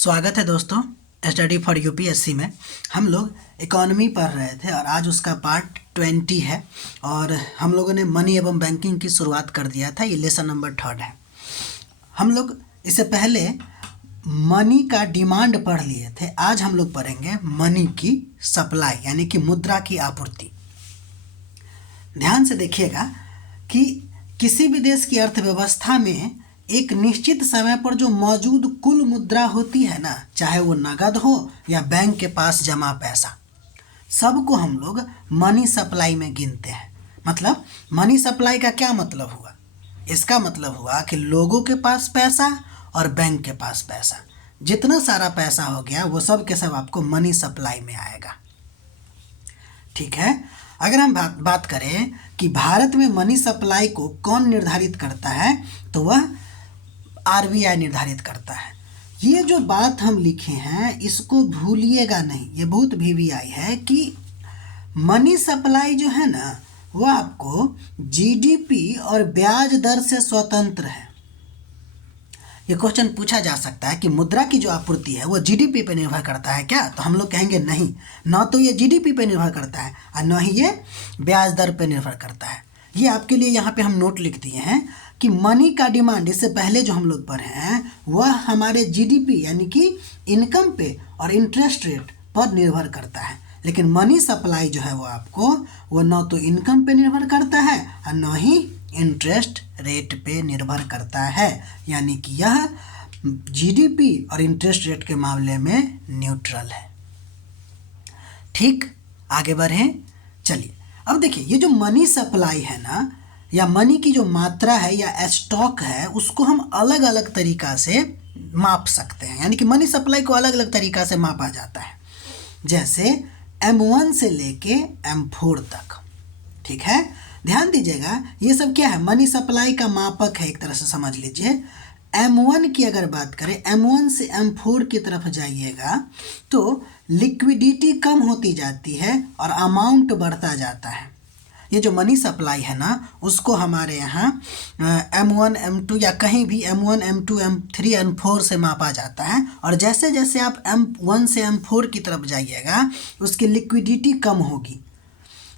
स्वागत है दोस्तों। स्टडी फॉर यूपीएससी में हम लोग इकोनॉमी पढ़ रहे थे और आज उसका पार्ट 20 है और हम लोगों ने मनी एवं बैंकिंग की शुरुआत कर दिया था। ये लेसन नंबर 3 है। हम लोग इससे पहले मनी का डिमांड पढ़ लिए थे। आज हम लोग पढ़ेंगे मनी की सप्लाई यानी कि मुद्रा की आपूर्ति। ध्यान से देखिएगा कि किसी भी देश की अर्थव्यवस्था में एक निश्चित समय पर जो मौजूद कुल मुद्रा होती है ना, चाहे वो नगद हो या बैंक के पास जमा पैसा, सबको हम लोग मनी सप्लाई में गिनते हैं। मतलब मनी सप्लाई का क्या मतलब हुआ? इसका मतलब हुआ कि लोगों के पास पैसा और बैंक के पास पैसा, जितना सारा पैसा हो गया वो सब के सब आपको मनी सप्लाई में आएगा। ठीक है। अगर हम बात करें कि भारत में मनी सप्लाई को कौन निर्धारित करता है, तो वह आरबीआई निर्धारित करता है। ये जो बात हम लिखे हैं इसको भूलिएगा नहीं, ये बहुत वीवीआई है कि मनी सप्लाई जो है ना वो आपको जीडीपी और ब्याज दर से स्वतंत्र है। ये क्वेश्चन पूछा जा सकता है कि मुद्रा की जो आपूर्ति है वो जीडीपी पे निर्भर करता है क्या? तो हम लोग कहेंगे नहीं, ना तो ये जीडीपी पे निर्भर करता है और ना ही ये ब्याज दर पे निर्भर करता है। ये आपके लिए यहाँ पे हम नोट लिख दिए हैं कि मनी का डिमांड, इससे पहले जो हम लोग पढ़े हैं, वह हमारे जीडीपी यानी कि इनकम पे और इंटरेस्ट रेट पर निर्भर करता है। लेकिन मनी सप्लाई जो है वो ना तो इनकम पे निर्भर करता है और ना ही इंटरेस्ट रेट पे निर्भर करता है। यानी कि यह जीडीपी और इंटरेस्ट रेट के मामले में न्यूट्रल है। ठीक, आगे बढ़ें। चलिए अब देखिए, ये जो मनी सप्लाई है ना, या मनी की जो मात्रा है या स्टॉक है, उसको हम अलग अलग तरीका से माप सकते हैं। यानी कि मनी सप्लाई को अलग अलग तरीका से मापा जाता है, जैसे M1 से लेके M4 तक। ठीक है, ध्यान दीजिएगा, ये सब क्या है? मनी सप्लाई का मापक है, एक तरह से समझ लीजिए। M1 की अगर बात करें, M1 से M4 की तरफ जाइएगा तो लिक्विडिटी कम होती जाती है और अमाउंट बढ़ता जाता है। ये जो मनी सप्लाई है ना, उसको हमारे यहाँ M1 M2 या कहीं भी M1 M2 M3 M4 से मापा जाता है। और जैसे जैसे आप M1 से M4 की तरफ जाइएगा उसकी लिक्विडिटी कम होगी।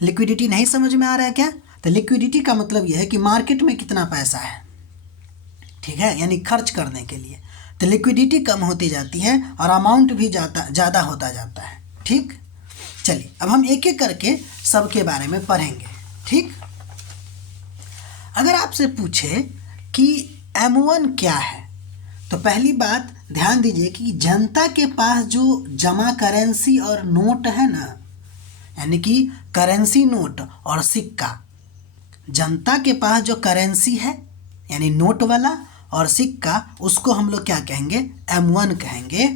लिक्विडिटी नहीं समझ में आ रहा है क्या? तो लिक्विडिटी का मतलब यह है कि मार्केट में कितना पैसा है, ठीक है, यानी खर्च करने के लिए। तो लिक्विडिटी कम होती जाती है और अमाउंट भी ज़्यादा होता जाता है। ठीक, चलिए अब हम एक एक करके सबके बारे में पढ़ेंगे। ठीक, अगर आपसे पूछे कि M1 क्या है, तो पहली बात ध्यान दीजिए कि जनता के पास जो जमा करेंसी और नोट है ना, यानी कि करेंसी नोट और सिक्का, जनता के पास जो करेंसी है यानी नोट वाला और सिक्का, उसको हम लोग क्या कहेंगे? M1 कहेंगे।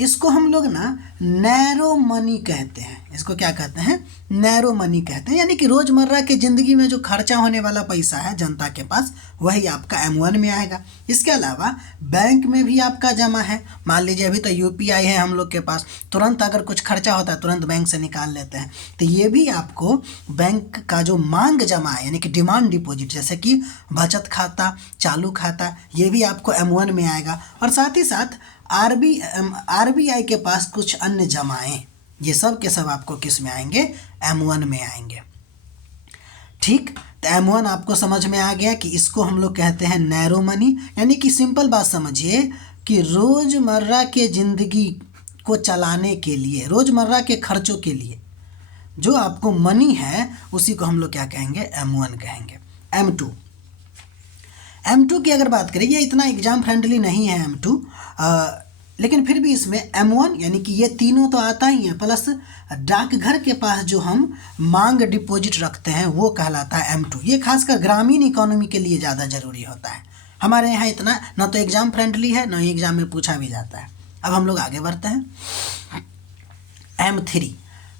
इसको हम लोग ना नैरो मनी कहते हैं। इसको क्या कहते हैं? नैरो मनी कहते हैं। यानी कि रोज़मर्रा के ज़िंदगी में जो खर्चा होने वाला पैसा है जनता के पास, वही आपका M1 में आएगा। इसके अलावा बैंक में भी आपका जमा है। मान लीजिए अभी तो UPI है हम लोग के पास, तुरंत अगर कुछ खर्चा होता है तुरंत बैंक से निकाल लेते हैं। तो ये भी आपको बैंक का जो मांग जमा है यानी कि डिमांड डिपॉजिट, जैसे कि बचत खाता, चालू खाता, ये भी आपको M1 में आएगा। और साथ ही साथ RBI के पास कुछ अन्य जमाएं, ये सब के सब आपको किस में आएंगे? M1 में आएंगे। ठीक, तो M1 आपको समझ में आ गया कि इसको हम लोग कहते हैं नैरो मनी। यानी कि सिंपल बात समझिए कि रोज़मर्रा के ज़िंदगी को चलाने के लिए, रोज़मर्रा के खर्चों के लिए जो आपको मनी है उसी को हम लोग क्या कहेंगे? M1 कहेंगे। M2 की अगर बात करें, ये इतना एग्जाम फ्रेंडली नहीं है M2, लेकिन फिर भी इसमें M1 यानी कि ये तीनों तो आता ही है, प्लस डाकघर के पास जो हम मांग डिपॉजिट रखते हैं वो कहलाता है M2। ये खासकर ग्रामीण इकोनॉमी के लिए ज़्यादा ज़रूरी होता है। हमारे यहाँ इतना ना तो एग्ज़ाम फ्रेंडली है, ना ही एग्ज़ाम में पूछा भी जाता है। अब हम लोग आगे बढ़ते हैं। M3,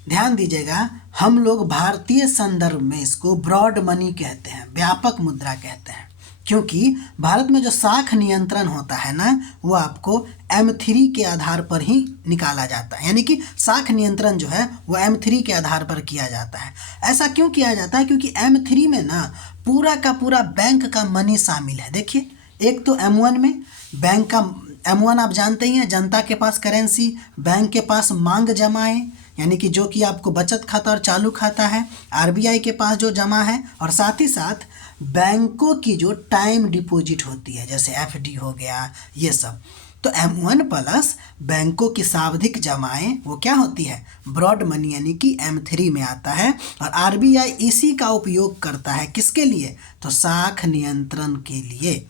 ध्यान दीजिएगा, हम लोग भारतीय संदर्भ में इसको ब्रॉड मनी कहते हैं, व्यापक मुद्रा कहते हैं, क्योंकि भारत में जो साख नियंत्रण होता है ना, वो आपको M3 के आधार पर ही निकाला जाता है। यानी कि साख नियंत्रण जो है वो M3 के आधार पर किया जाता है। ऐसा क्यों किया जाता है? क्योंकि M3 में ना पूरा का पूरा बैंक का मनी शामिल है। देखिए, एक तो M1 में बैंक का M1 आप जानते ही हैं, जनता के पास करेंसी, बैंक के पास मांग जमाएं, यानी कि जो कि आपको बचत खाता और चालू खाता है, RBI के पास जो जमा है, और साथ ही साथ बैंकों की जो टाइम डिपॉजिट होती है जैसे FD हो गया, ये सब। तो M1 प्लस बैंकों की सावधिक जमाएं वो क्या होती है, ब्रॉड मनी, यानी कि M3 में आता है। और RBI इसी का उपयोग करता है किसके लिए, तो साख नियंत्रण के लिए।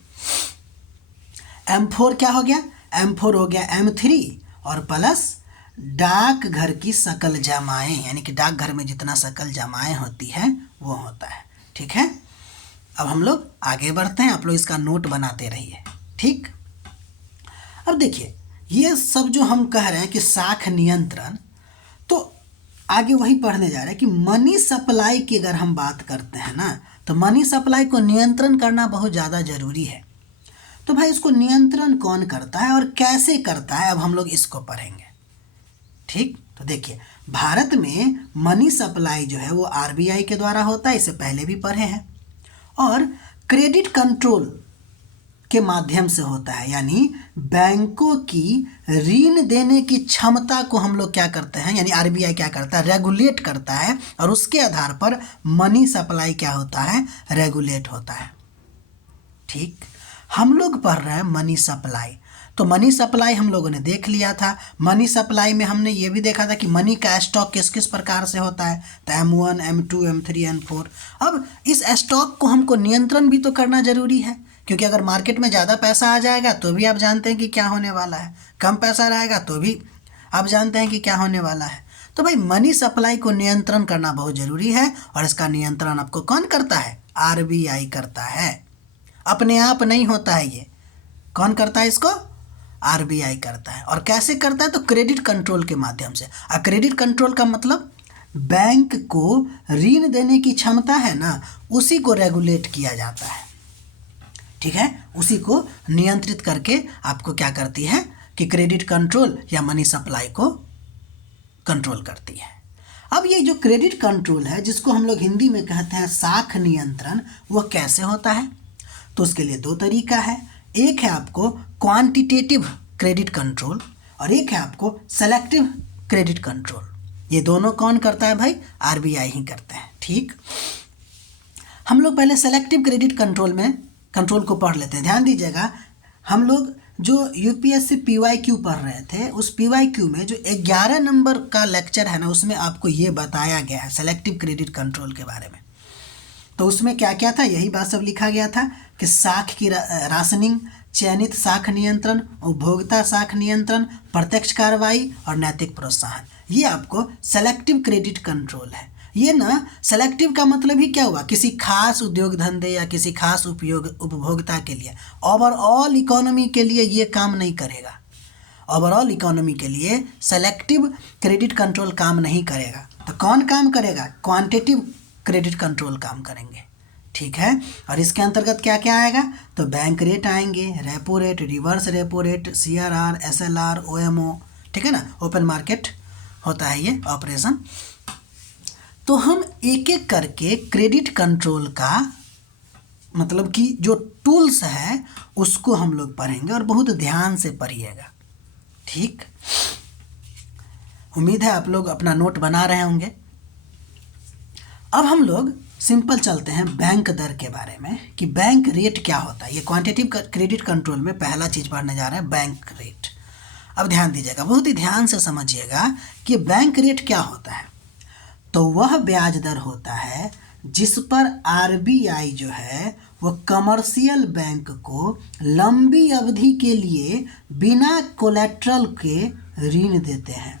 M4 क्या हो गया, M4 हो गया M3 और प्लस डाकघर की सकल जमाएं, यानी कि डाकघर में जितना सकल जमाएं होती है वो होता है। ठीक है, अब हम लोग आगे बढ़ते हैं, आप लोग इसका नोट बनाते रहिए। ठीक, अब देखिए ये सब जो हम कह रहे हैं कि साख नियंत्रण, तो आगे वही पढ़ने जा रहे हैं कि मनी सप्लाई की अगर हम बात करते हैं ना, तो मनी सप्लाई को नियंत्रण करना बहुत ज़्यादा ज़रूरी है। तो भाई इसको नियंत्रण कौन करता है और कैसे करता है, अब हम लोग इसको पढ़ेंगे। ठीक, तो देखिए भारत में मनी सप्लाई जो है वो RBI के द्वारा होता है, इससे पहले भी पढ़े हैं, और क्रेडिट कंट्रोल के माध्यम से होता है, यानी बैंकों की ऋण देने की क्षमता को हम लोग क्या करते हैं, यानी RBI क्या करता है, रेगुलेट करता है, और उसके आधार पर मनी सप्लाई क्या होता है, रेगुलेट होता है। ठीक, हम लोग पढ़ रहे हैं मनी सप्लाई, तो मनी सप्लाई हम लोगों ने देख लिया था। मनी सप्लाई में हमने ये भी देखा था कि मनी का स्टॉक किस किस प्रकार से होता है, तो M1, M2, M3, M4। अब इस स्टॉक को हमको नियंत्रण भी तो करना जरूरी है, क्योंकि अगर मार्केट में ज़्यादा पैसा आ जाएगा तो भी आप जानते हैं कि क्या होने वाला है, कम पैसा रहेगा तो भी आप जानते हैं कि क्या होने वाला है। तो भाई मनी सप्लाई को नियंत्रण करना बहुत ज़रूरी है, और इसका नियंत्रण आपको कौन करता है, RBI करता है। अपने आप नहीं होता है, ये कौन करता है, इसको RBI करता है। और कैसे करता है, तो क्रेडिट कंट्रोल के माध्यम से। और क्रेडिट कंट्रोल का मतलब बैंक को ऋण देने की क्षमता है ना, उसी को रेगुलेट किया जाता है। ठीक है, उसी को नियंत्रित करके आपको क्या करती है कि क्रेडिट कंट्रोल या मनी सप्लाई को कंट्रोल करती है। अब ये जो क्रेडिट कंट्रोल है, जिसको हम लोग हिंदी में कहते हैं साख नियंत्रण, वो कैसे होता है, तो उसके लिए दो तरीका है। एक है आपको क्वांटिटेटिव क्रेडिट कंट्रोल और एक है आपको सेलेक्टिव क्रेडिट कंट्रोल। ये दोनों कौन करता है भाई, RBI ही करते हैं। ठीक, हम लोग पहले सेलेक्टिव क्रेडिट कंट्रोल को पढ़ लेते हैं। ध्यान दीजिएगा, हम लोग जो UPSC PYQ पढ़ रहे थे, उस PYQ में जो 11 नंबर का लेक्चर है ना, उसमें आपको ये बताया गया है सेलेक्टिव क्रेडिट कंट्रोल के बारे में। तो उसमें क्या क्या था, यही बात सब लिखा गया था कि साख की राशनिंग, चयनित साख नियंत्रण, उपभोक्ता साख नियंत्रण, प्रत्यक्ष कार्रवाई और नैतिक प्रोत्साहन। ये आपको सेलेक्टिव क्रेडिट कंट्रोल है। ये ना सेलेक्टिव का मतलब ही क्या हुआ, किसी खास उद्योग धंधे या किसी खास उपभोक्ता के लिए, ओवरऑल इकोनॉमी के लिए ये काम नहीं करेगा। ओवरऑल इकोनॉमी के लिए सेलेक्टिव क्रेडिट कंट्रोल काम नहीं करेगा। तो कौन काम करेगा, क्वांटिटेटिव क्रेडिट कंट्रोल काम करेंगे। ठीक है, और इसके अंतर्गत क्या क्या आएगा, तो बैंक रेट आएंगे, repo rate, reverse repo rate, CRR, SLR, OMO। ठीक है ना, ओपन मार्केट होता है ये ऑपरेशन। तो हम एक एक करके क्रेडिट कंट्रोल का मतलब कि जो टूल्स है उसको हम लोग पढ़ेंगे, और बहुत ध्यान से पढ़िएगा। ठीक, उम्मीद है आप लोग अपना नोट बना रहे होंगे। अब हम लोग सिंपल चलते हैं बैंक दर के बारे में कि बैंक रेट क्या होता है। ये क्वांटिटेटिव क्रेडिट कंट्रोल में पहला चीज़ पढ़ने जा रहे हैं, बैंक रेट। अब ध्यान दीजिएगा, बहुत ही ध्यान से समझिएगा कि बैंक रेट क्या होता है। तो वह ब्याज दर होता है जिस पर RBI जो है वो कमर्शियल बैंक को लंबी अवधि के लिए बिना कोलेट्रल के ऋण देते हैं।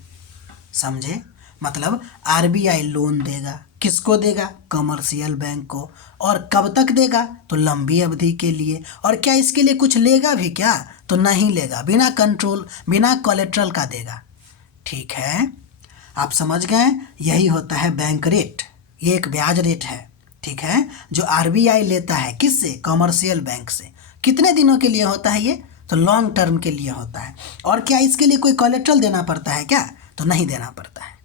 समझे, मतलब RBI लोन देगा, किसको देगा, कमर्शियल बैंक को, और कब तक देगा, तो लंबी अवधि के लिए। और क्या इसके लिए कुछ लेगा भी क्या, तो नहीं लेगा, बिना कोलेट्रल का देगा। ठीक है, आप समझ गए, यही होता है बैंक रेट। ये एक ब्याज रेट है। ठीक है, जो RBI लेता है किससे, कमर्शियल बैंक से। कितने दिनों के लिए होता है ये, तो लॉन्ग टर्म के लिए होता है। और क्या इसके लिए कोई कोलेट्रल देना पड़ता है क्या, तो नहीं देना पड़ता है।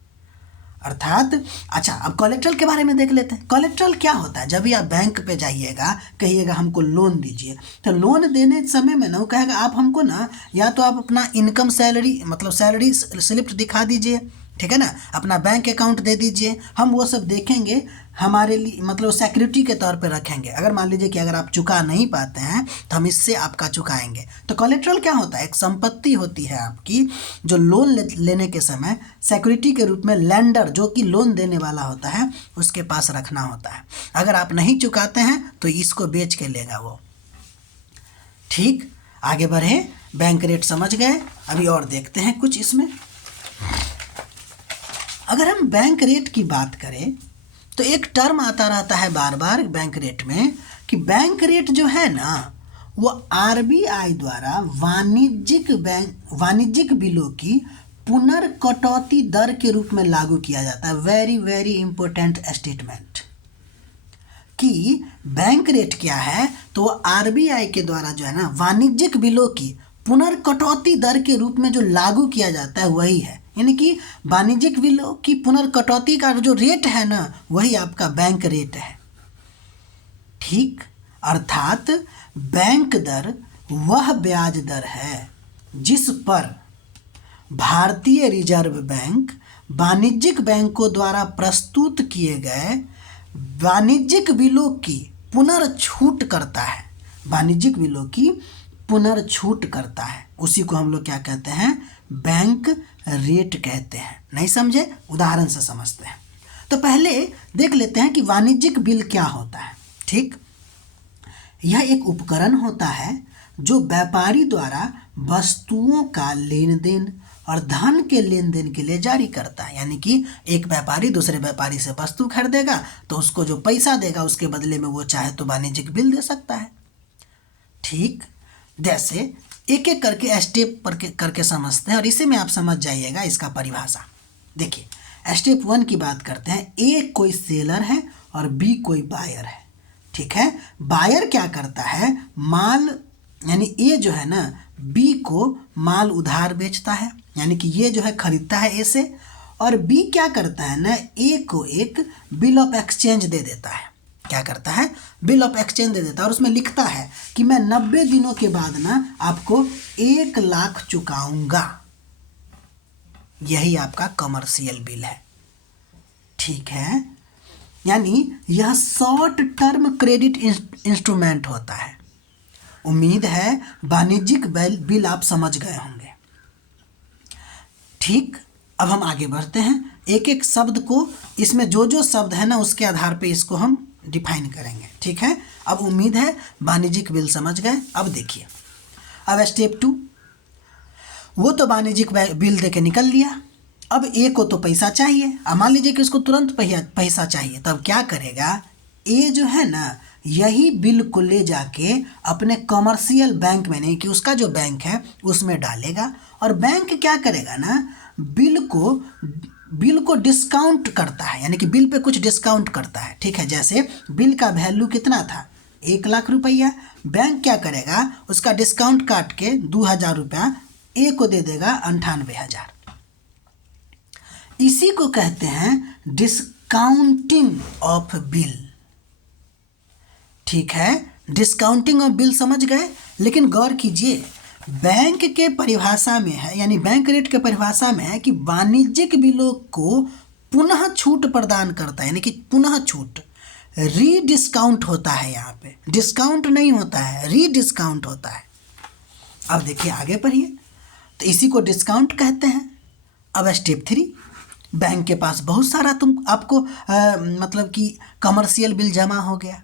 अर्थात अच्छा, अब कोलेट्रल के बारे में देख लेते हैं। कोलेट्रल क्या होता है? जब भी आप बैंक पे जाइएगा, कहिएगा हमको लोन दीजिए, तो लोन देने समय में ना वो कहेगा आप हमको ना या तो आप अपना इनकम सैलरी मतलब सैलरी स्लिप दिखा दीजिए, ठीक है ना, अपना बैंक अकाउंट दे दीजिए, हम वो सब देखेंगे, हमारे लिए मतलब सिक्योरिटी के तौर पे रखेंगे। अगर मान लीजिए कि अगर आप चुका नहीं पाते हैं तो हम इससे आपका चुकाएंगे। तो कोलेट्रल क्या होता है? एक संपत्ति होती है आपकी जो लोन लेने के समय सिक्योरिटी के रूप में लेंडर जो कि लोन देने वाला होता है उसके पास रखना होता है। अगर आप नहीं चुकाते हैं तो इसको बेच के लेगा वो। ठीक, आगे बढ़े। बैंक रेट समझ गए, अभी और देखते हैं कुछ इसमें। अगर हम बैंक रेट की बात करें तो एक टर्म आता रहता है बार बार बैंक रेट में कि बैंक रेट जो है ना वो आरबीआई द्वारा वाणिज्यिक बिलों की पुनर्कटौती दर के रूप में लागू किया जाता है। वेरी वेरी इंपॉर्टेंट स्टेटमेंट कि बैंक रेट क्या है, तो आरबीआई के द्वारा जो है ना वाणिज्यिक बिलों की पुनर्कटौती दर के रूप में जो लागू किया जाता है वही है। यानी कि वाणिज्यिक बिलों की पुनर्कटौती का जो रेट है ना वही आपका बैंक रेट है। ठीक, अर्थात बैंक दर वह ब्याज दर है जिस पर भारतीय रिजर्व बैंक वाणिज्यिक बैंकों द्वारा प्रस्तुत किए गए वाणिज्यिक बिलों की पुनर्छूट करता है। वाणिज्यिक बिलों की पुनर्छूट करता है, उसी को हम लोग क्या कहते हैं? बैंक रेट कहते हैं। नहीं समझे? उदाहरण से समझते हैं। तो पहले देख लेते हैं कि वाणिज्यिक बिल क्या होता है। ठीक, यह एक उपकरण होता है जो व्यापारी द्वारा वस्तुओं का लेन देन और धन के लेन देन के लिए जारी करता है। यानी कि एक व्यापारी दूसरे व्यापारी से वस्तु खरीदेगा तो उसको जो पैसा देगा उसके बदले में वो चाहे तो वाणिज्यिक बिल दे सकता है। ठीक, जैसे एक एक करके स्टेप पर करके समझते हैं और इसी में आप समझ जाइएगा इसका परिभाषा। देखिए, स्टेप 1 की बात करते हैं। ए कोई सेलर है और बी कोई बायर है। ठीक है, बायर क्या करता है? माल यानी ए जो है ना बी को माल उधार बेचता है, यानी कि ये जो है खरीदता है ए से, और बी क्या करता है ना ए को एक बिल ऑफ एक्सचेंज दे देता है। क्या करता है? बिल ऑफ एक्सचेंज दे देता है और उसमें लिखता है कि मैं 90 दिनों के बाद ना आपको 1 लाख चुकाऊंगा। यही आपका कमर्शियल बिल है। ठीक है, यानी यह शॉर्ट टर्म क्रेडिट इंस्ट्रूमेंट होता है। उम्मीद है वाणिज्यिक बिल आप समझ गए होंगे। ठीक, अब हम आगे बढ़ते हैं। एक एक शब्द को, इसमें जो जो शब्द है ना उसके आधार पे इसको हम डिफाइन करेंगे। ठीक है, अब उम्मीद है वाणिज्यिक बिल समझ गए। अब देखिए, अब स्टेप 2, वो तो वाणिज्यिक बिल दे के निकल लिया। अब ए को तो पैसा चाहिए। अब मान लीजिए कि उसको तुरंत पैसा चाहिए, तब क्या करेगा? ए जो है ना यही बिल को ले जाके अपने कमर्शियल बैंक में, नहीं कि उसका जो बैंक है उसमें डालेगा, और बैंक क्या करेगा ना बिल को डिस्काउंट करता है, यानी कि बिल पे कुछ डिस्काउंट करता है। ठीक है, जैसे बिल का वैल्यू कितना था? 1 लाख रुपया। बैंक क्या करेगा? उसका डिस्काउंट काट के 2000 रुपया ए को दे देगा 98,000। इसी को कहते हैं डिस्काउंटिंग ऑफ बिल। ठीक है, डिस्काउंटिंग ऑफ बिल समझ गए। लेकिन गौर कीजिए, बैंक के परिभाषा में है, यानी बैंक रेट के परिभाषा में है कि वाणिज्यिक बिलों को पुनः छूट प्रदान करता है, यानी कि पुनः छूट, रीडिस्काउंट होता है। यहाँ पे डिस्काउंट नहीं होता है, रीडिस्काउंट होता है। अब देखिए आगे पढ़िए, तो इसी को डिस्काउंट कहते हैं। अब स्टेप 3, बैंक के पास बहुत सारा आपको मतलब कि कमर्शियल बिल जमा हो गया।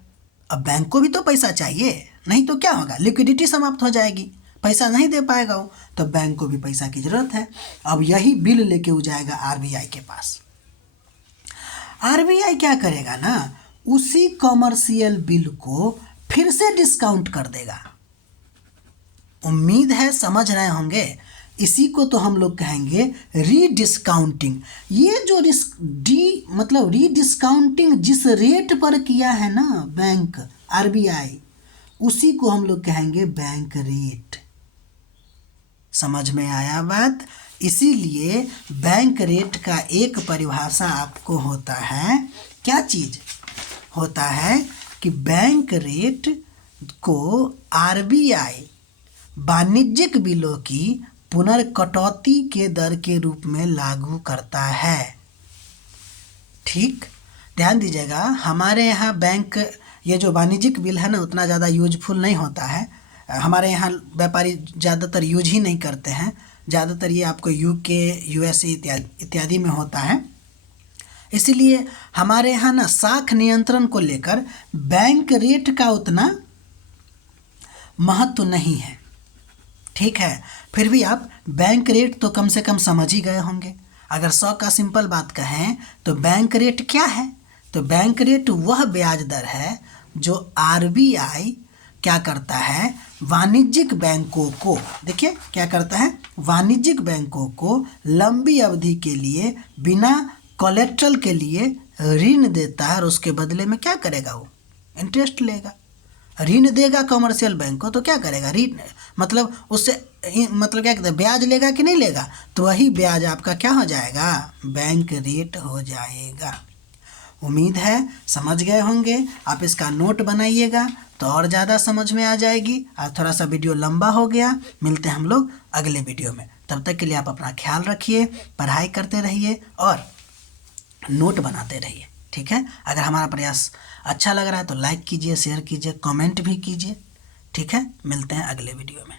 अब बैंक को भी तो पैसा चाहिए, नहीं तो क्या होगा? लिक्विडिटी समाप्त हो जाएगी, पैसा नहीं दे पाएगा वो, तो बैंक को भी पैसा की ज़रूरत है। अब यही बिल लेके वो जाएगा आरबीआई के पास। आरबीआई क्या करेगा ना, उसी कमर्शियल बिल को फिर से डिस्काउंट कर देगा। उम्मीद है समझ रहे होंगे। इसी को तो हम लोग कहेंगे रीडिस्काउंटिंग। ये जो मतलब रीडिस्काउंटिंग जिस रेट पर किया है ना बैंक आरबीआई, उसी को हम लोग कहेंगे बैंक रेट। समझ में आया बात? इसीलिए बैंक रेट का एक परिभाषा आपको होता है, क्या चीज़ होता है कि बैंक रेट को आरबीआई वाणिज्यिक बिलों की पुनर्कटौती के दर के रूप में लागू करता है। ठीक, ध्यान दीजिएगा, हमारे यहाँ बैंक ये जो वाणिज्यिक बिल है ना उतना ज़्यादा यूजफुल नहीं होता है। हमारे यहाँ व्यापारी ज़्यादातर यूज ही नहीं करते हैं। ज़्यादातर ये आपको यूके, यूएसए इत्यादि में होता है। इसीलिए हमारे यहाँ ना साख नियंत्रण को लेकर बैंक रेट का उतना महत्व नहीं है। ठीक है, फिर भी आप बैंक रेट तो कम से कम समझ ही गए होंगे। अगर 100 का सिंपल बात कहें तो बैंक रेट क्या है? तो बैंक रेट वह ब्याज दर है जो आरबीआई क्या करता है, वाणिज्यिक बैंकों को, देखिए क्या करता है, वाणिज्यिक बैंकों को लंबी अवधि के लिए बिना कोलेट्रल के लिए ऋण देता है और उसके बदले में क्या करेगा, वो इंटरेस्ट लेगा। ऋण देगा कमर्शियल बैंक को तो क्या करेगा, ऋण मतलब उससे मतलब क्या कहते हैं, ब्याज लेगा कि नहीं लेगा, तो वही ब्याज आपका क्या हो जाएगा, बैंक रेट हो जाएगा। उम्मीद है समझ गए होंगे। आप इसका नोट बनाइएगा तो और ज़्यादा समझ में आ जाएगी। आज थोड़ा सा वीडियो लंबा हो गया, मिलते हैं हम लोग अगले वीडियो में। तब तक के लिए आप अपना ख्याल रखिए, पढ़ाई करते रहिए और नोट बनाते रहिए। ठीक है, अगर हमारा प्रयास अच्छा लग रहा है तो लाइक कीजिए, शेयर कीजिए, कमेंट भी कीजिए। ठीक है, मिलते हैं अगले वीडियो में।